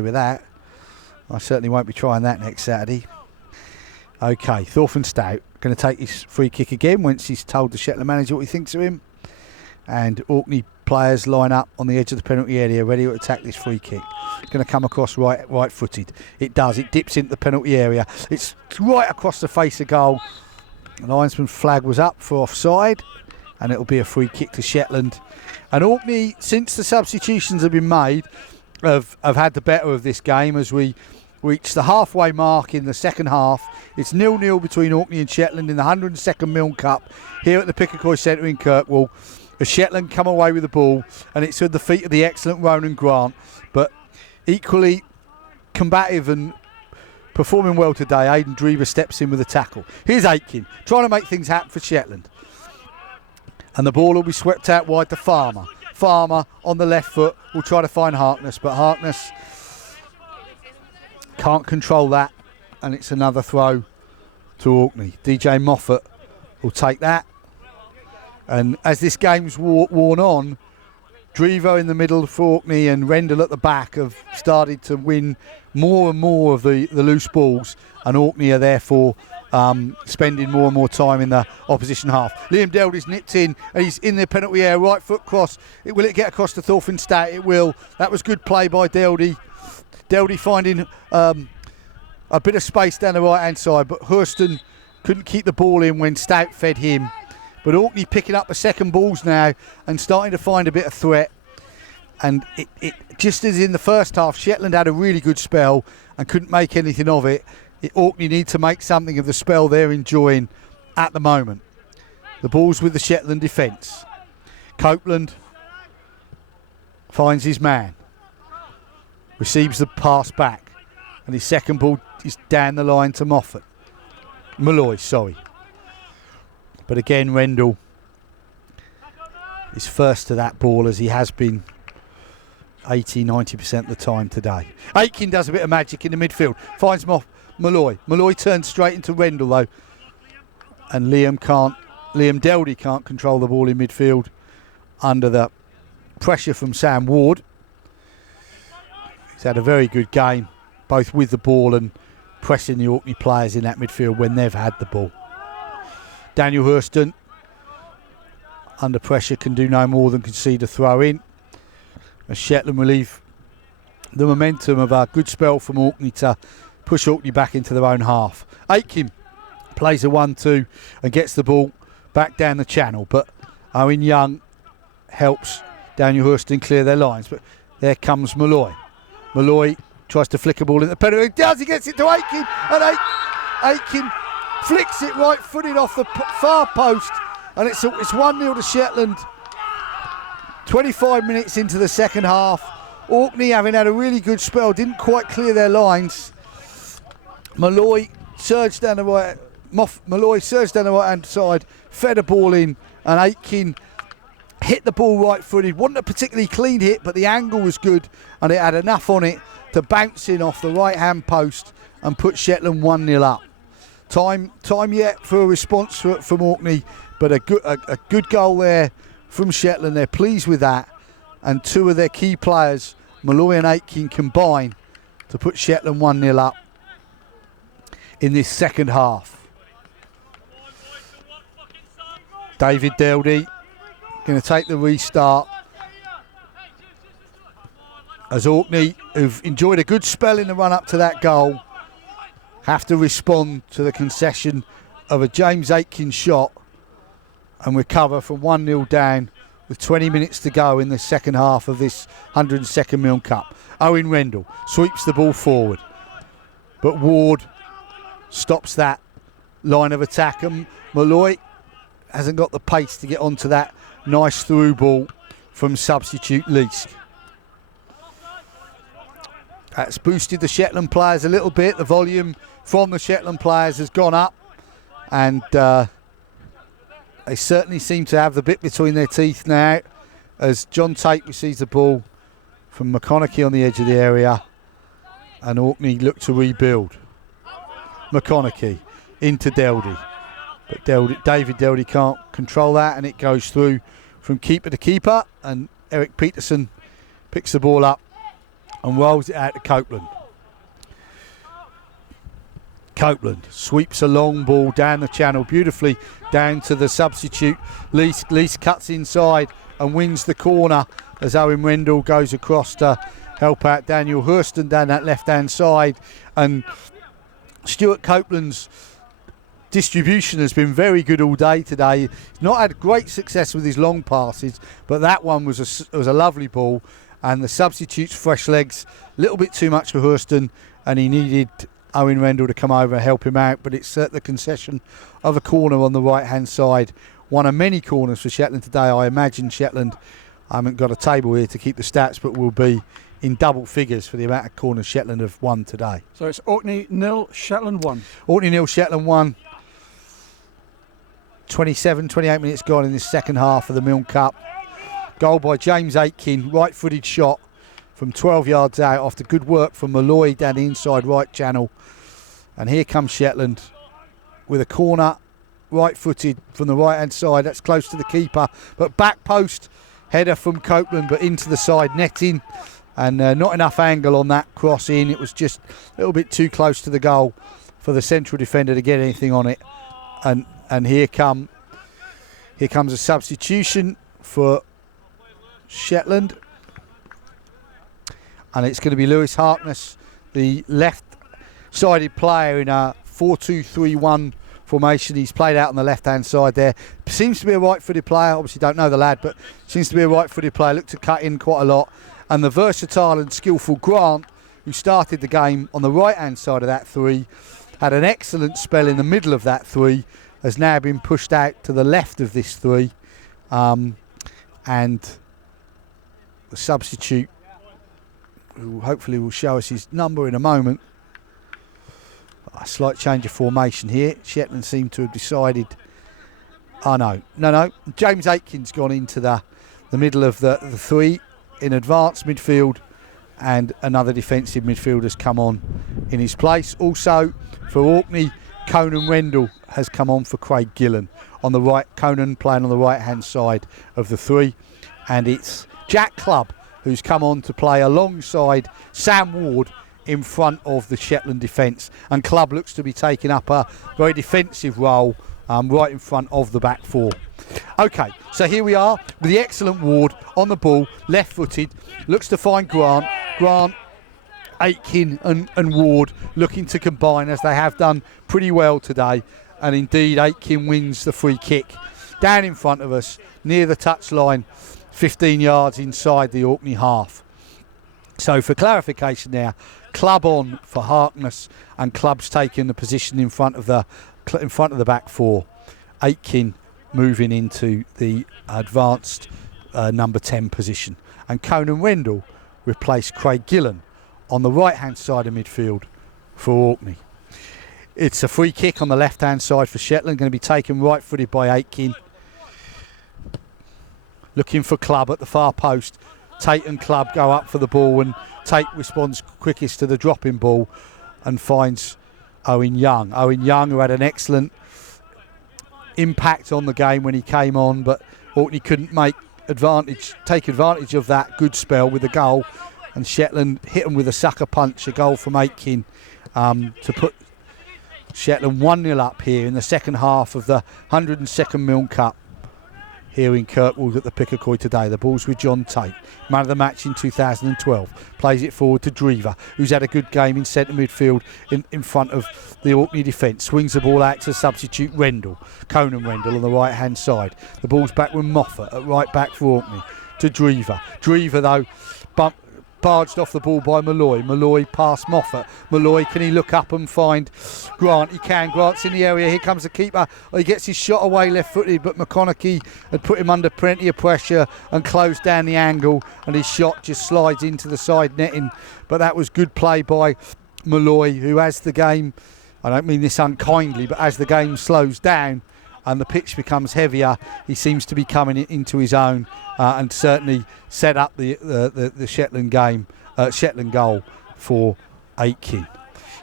with that. I certainly won't be trying that next Saturday. Okay, Thorfinn Stout going to take his free kick again once he's told the Shetland manager what he thinks of him. And Orkney players line up on the edge of the penalty area ready to attack this free kick. It's going to come across right footed. It does. It dips into the penalty area. It's right across the face of goal. The linesman flag was up for offside, and it'll be a free kick to Shetland. And Orkney, since the substitutions have been made, have had the better of this game as we reach the halfway mark in the second half. It's 0-0 between Orkney and Shetland in the 102nd Milne Cup here at the Picacoy Centre in Kirkwall. As Shetland come away with the ball, and it's at the feet of the excellent Ronan Grant, but equally combative and performing well today. Aidan Drever steps in with a tackle. Here's Aitken trying to make things happen for Shetland, and the ball will be swept out wide to Farmer. Farmer on the left foot will try to find Harkness, but Harkness can't control that, and it's another throw to Orkney. DJ Moffat will take that. And as this game's worn on, Drevo in the middle for Orkney and Rendell at the back have started to win more and more of the loose balls, and Orkney are therefore spending more and more time in the opposition half. Liam Deldy's nipped in, and he's in the penalty area, right foot cross. Will it get across to Thorfinn Stout? It will. That was good play by Deldy. Deldy finding a bit of space down the right hand side, but Hurston couldn't keep the ball in when Stout fed him. But Orkney picking up the second balls now and starting to find a bit of threat. And it just as in the first half, Shetland had a really good spell and couldn't make anything of it. Orkney need to make something of the spell they're enjoying at the moment. The ball's with the Shetland defence. Copeland finds his man. Receives the pass back. And his second ball is down the line to Malloy, sorry. But again, Rendell is first to that ball, as he has been 80-90% of the time today. Aitken does a bit of magic in the midfield. Finds Malloy. Malloy turns straight into Rendell though. And Liam Deldy can't control the ball in midfield under the pressure from Sam Ward. He's had a very good game, both with the ball and pressing the Orkney players in that midfield when they've had the ball. Daniel Hurston, under pressure, can do no more than concede a throw in. As Shetland will leave the momentum of a good spell from Orkney to push Orkney back into their own half. Aitken plays a 1-2 and gets the ball back down the channel, but Owen Young helps Daniel Hurston clear their lines. But there comes Malloy. Malloy tries to flick a ball in the penalty. He gets it to Aitken, and Aitken flicks it right-footed off the far post, and it's 1-0 to Shetland. 25 minutes into the second half. Orkney, having had a really good spell, didn't quite clear their lines. Malloy surged down the right-hand side, fed a ball in, and Aitken hit the ball right-footed. Wasn't a particularly clean hit, but the angle was good, and it had enough on it to bounce in off the right-hand post and put Shetland 1-0 up. Time yet for a response from Orkney, but a good goal there from Shetland. They're pleased with that, and two of their key players, Malloy and Aitken, combine to put Shetland 1-0 up in this second half. David Deldy going to take the restart as Orkney, who've enjoyed a good spell in the run up to that goal, have to respond to the concession of a James Aitken shot and recover from 1-0 down with 20 minutes to go in the second half of this 102nd Milne Cup. Owen Rendell sweeps the ball forward, but Ward stops that line of attack, and Malloy hasn't got the pace to get onto that nice through ball from substitute Leask. That's boosted the Shetland players a little bit. The volume from the Shetland players has gone up, and they certainly seem to have the bit between their teeth now as John Tate receives the ball from McConaughey on the edge of the area, and Orkney look to rebuild. McConaughey into Deldy, but David Deldy can't control that, and it goes through from keeper to keeper, and Eric Peterson picks the ball up and rolls it out to Copeland. Copeland sweeps a long ball down the channel beautifully down to the substitute. Lease cuts inside and wins the corner as Owen Rendell goes across to help out Daniel Hurston down that left-hand side. And Stuart Copeland's distribution has been very good all day today. He's not had great success with his long passes, but that one was a lovely ball. And the substitutes fresh legs, a little bit too much for Hurston, and he needed Owen Rendell to come over and help him out, but it's at the concession of a corner on the right-hand side. One of many corners for Shetland today. I imagine Shetland, I haven't got a table here to keep the stats, but will be in double figures for the amount of corners Shetland have won today. So it's Orkney 0, Shetland 1. Orkney 0, Shetland 1. 28 minutes gone in this second half of the Milne Cup. Goal by James Aitken, right-footed shot from 12 yards out after good work from Malloy down the inside right channel. And here comes Shetland with a corner, right-footed from the right-hand side. That's close to the keeper. But back post, header from Copeland, but into the side netting. And not enough angle on that cross in. It was just a little bit too close to the goal for the central defender to get anything on it. And here comes a substitution for Shetland. And it's going to be Lewis Harkness, the left-sided player in a 4-2-3-1 formation. He's played out on the left-hand side there. Seems to be a right-footed player. Obviously don't know the lad, but seems to be a right-footed player. Looked to cut in quite a lot. And the versatile and skillful Grant, who started the game on the right-hand side of that three, had an excellent spell in the middle of that three, has now been pushed out to the left of this three. And the substitute, who hopefully will show us his number in a moment. A slight change of formation here. Shetland seem to have decided. Oh no. James Aitken's gone into the middle of the three in advanced midfield, and another defensive midfielder's come on in his place. Also for Orkney, Conan Rendell has come on for Craig Gillan on the right. Conan playing on the right hand side of the three, and it's Jack Clubb who's come on to play alongside Sam Ward in front of the Shetland defence. And Clubb looks to be taking up a very defensive role right in front of the back four. OK, so here we are with the excellent Ward on the ball, left-footed, looks to find Grant. Grant, Aitken and Ward looking to combine, as they have done pretty well today. And indeed, Aitken wins the free kick down in front of us, near the touchline, 15 yards inside the Orkney half. So for clarification now, Clubb on for Harkness, and Clubb's taking the position in front of the back four. Aitken moving into the advanced number 10 position, and Conan Rendell replaced Craig Gillan on the right hand side of midfield for Orkney. It's a free kick on the left hand side for Shetland, going to be taken right footed by Aitken. Looking for Clubb at the far post. Tate and Clubb go up for the ball, and Tate responds quickest to the dropping ball and finds Owen Young. Owen Young, who had an excellent impact on the game when he came on, but Orkney couldn't take advantage of that good spell with the goal, and Shetland hit him with a sucker punch, a goal from Aitken to put Shetland 1-0 up here in the second half of the 102nd Milne Cup here in Kirkwall at the Pickercoy today. The ball's with John Tate, man of the match in 2012. Plays it forward to Drever, who's had a good game in centre midfield in front of the Orkney defence. Swings the ball out to substitute Rendell, Conan Rendell on the right hand side. The ball's back with Moffat at right back for Orkney to Drever. Drever though barged off the ball by Malloy. Malloy past Moffat. Malloy, can he look up and find Grant? He can. Grant's in the area. Here comes the keeper. He gets his shot away left-footed, but McConaughey had put him under plenty of pressure and closed down the angle, and his shot just slides into the side netting. But that was good play by Malloy, who, as the game, I don't mean this unkindly, but as the game slows down and the pitch becomes heavier, he seems to be coming into his own and certainly set up the Shetland game, Shetland goal for Aitken.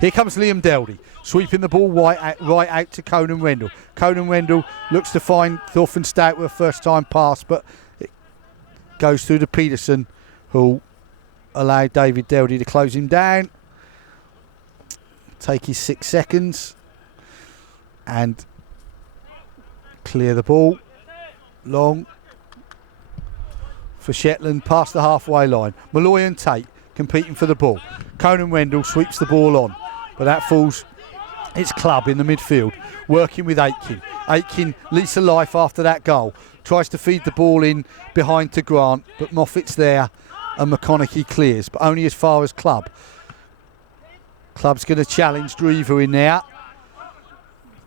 Here comes Liam Deldy, sweeping the ball right out to Conan Rendell. Conan Rendell looks to find Thorfinn Stout with a first-time pass, but it goes through to Peterson, who'll allow David Deldy to close him down. Take his 6 seconds and clear the ball. Long for Shetland past the halfway line. Malloy and Tate competing for the ball. Conan Wendell sweeps the ball on, but that falls. It's Clubb in the midfield, working with Aitken. Aitken leads to life after that goal. Tries to feed the ball in behind to Grant, but Moffat's there and McConaughey clears, but only as far as Clubb. Clubb's going to challenge Drever in there.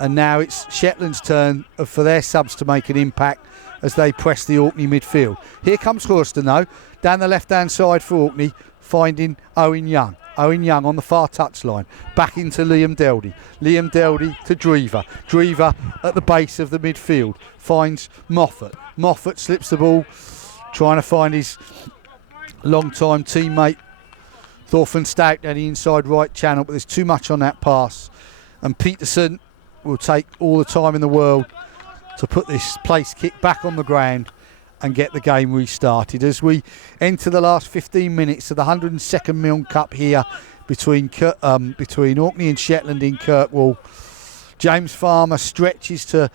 And now it's Shetland's turn for their subs to make an impact as they press the Orkney midfield. Here comes Hurston though, down the left-hand side for Orkney, finding Owen Young. Owen Young on the far touchline, back into Liam Deldy. Liam Deldy to Drever. Drever at the base of the midfield, finds Moffat. Moffat slips the ball, trying to find his long-time teammate Thorfinn Stout down the inside right channel, but there's too much on that pass. And Peterson will take all the time in the world to put this place kick back on the ground and get the game restarted as we enter the last 15 minutes of the 102nd Milne Cup here between Orkney and Shetland in Kirkwall. James Farmer stretches to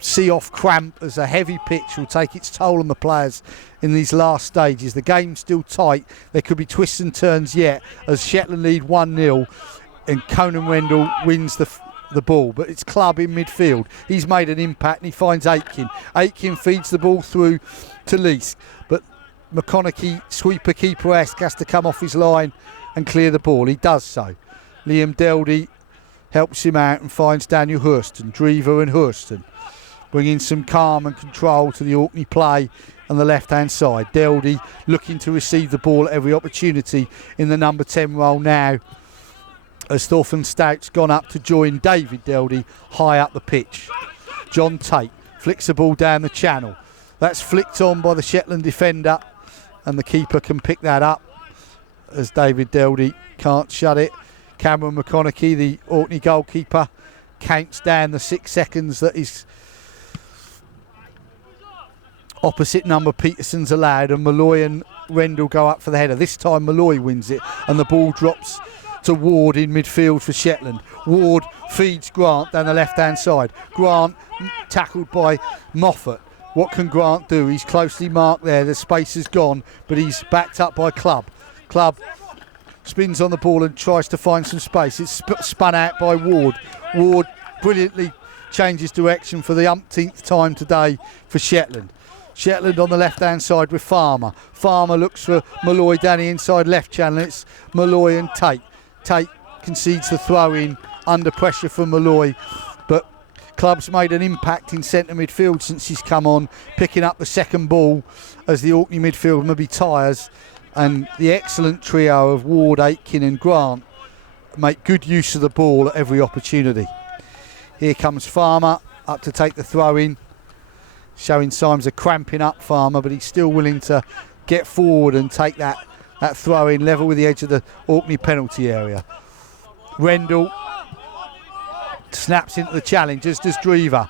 see off cramp as a heavy pitch will take its toll on the players in these last stages. The game's still tight. There could be twists and turns yet as Shetland lead 1-0 and Conan Wendell wins the ball, but it's Clubb in midfield. He's made an impact and he finds Aitken. Aitken feeds the ball through to Leask, but McConaughey, sweeper keeper-esque, has to come off his line and clear the ball. He does so. Liam Deldy helps him out and finds Daniel Hurston. Drever and Hurston bringing some calm and control to the Orkney play on the left-hand side. Deldy looking to receive the ball at every opportunity in the number 10 role now, as Thorfinn Stout's gone up to join David Deldy high up the pitch. John Tate flicks the ball down the channel. That's flicked on by the Shetland defender and the keeper can pick that up as David Deldy can't shut it. Cameron McConaughey, the Orkney goalkeeper, counts down the 6 seconds that his opposite number Peterson's allowed, and Malloy and Rendell go up for the header. This time Malloy wins it and the ball drops to Ward in midfield for Shetland. Ward feeds Grant down the left-hand side. Grant tackled by Moffat. What can Grant do? He's closely marked there. The space is gone, but he's backed up by Clubb. Clubb spins on the ball and tries to find some space. It's spun out by Ward. Ward brilliantly changes direction for the umpteenth time today for Shetland. Shetland on the left-hand side with Farmer. Farmer looks for Malloy down the inside left channel. It's Malloy and Tate. Tate concedes the throw in under pressure from Malloy, but Clubb's made an impact in centre midfield since he's come on, picking up the second ball as the Orkney midfield maybe tires, and the excellent trio of Ward, Aitken and Grant make good use of the ball at every opportunity. Here comes Farmer up to take the throw in, showing signs of cramping up Farmer, but he's still willing to get forward and take that throw in level with the edge of the Orkney penalty area. Rendell snaps into the challenge, as does Drever,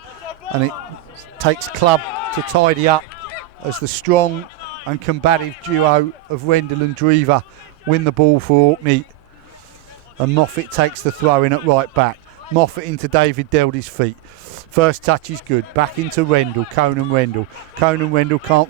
and it takes Clubb to tidy up as the strong and combative duo of Rendell and Drever win the ball for Orkney, and Moffat takes the throw in at right back. Moffat into David Deldy's feet. First touch is good. Back into Rendell. Conan Rendell. Conan Rendell can't